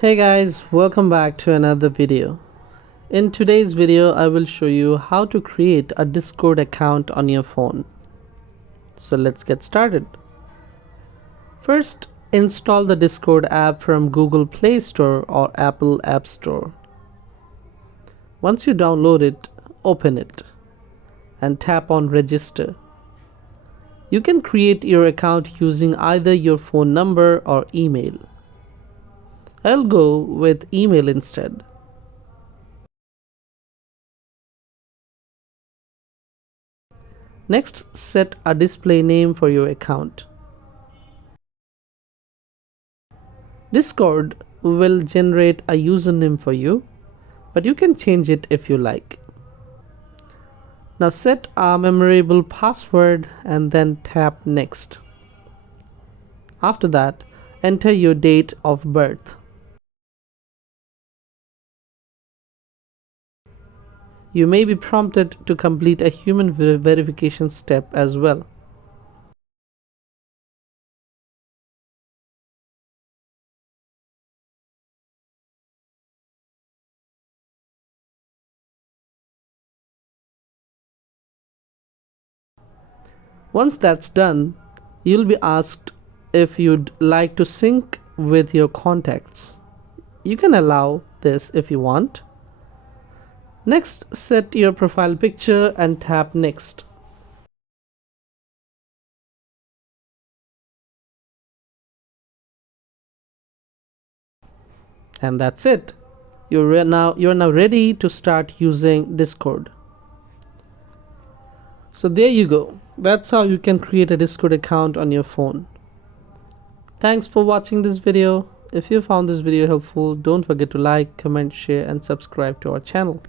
Hey guys, welcome back to another video. In today's video, I will show you how to create a Discord account on your phone. So let's get started. First, install the Discord app from Google Play Store or Apple App Store. Once you download it, open it and tap on Register. You can create your account using either your phone number or email. I'll go with email instead. Next, set a display name for your account. Discord will generate a username for you, but you can change it if you like. Now set a memorable password and then tap Next. After that, enter your date of birth. You may be prompted to complete a human verification step as well. Once that's done, you'll be asked if you'd like to sync with your contacts. You can allow this if you want. Next, set your profile picture and tap Next. And that's it. You're now ready to start using Discord. So there you go. That's how you can create a Discord account on your phone. Thanks for watching this video. If you found this video helpful, don't forget to like, comment, share and subscribe to our channel.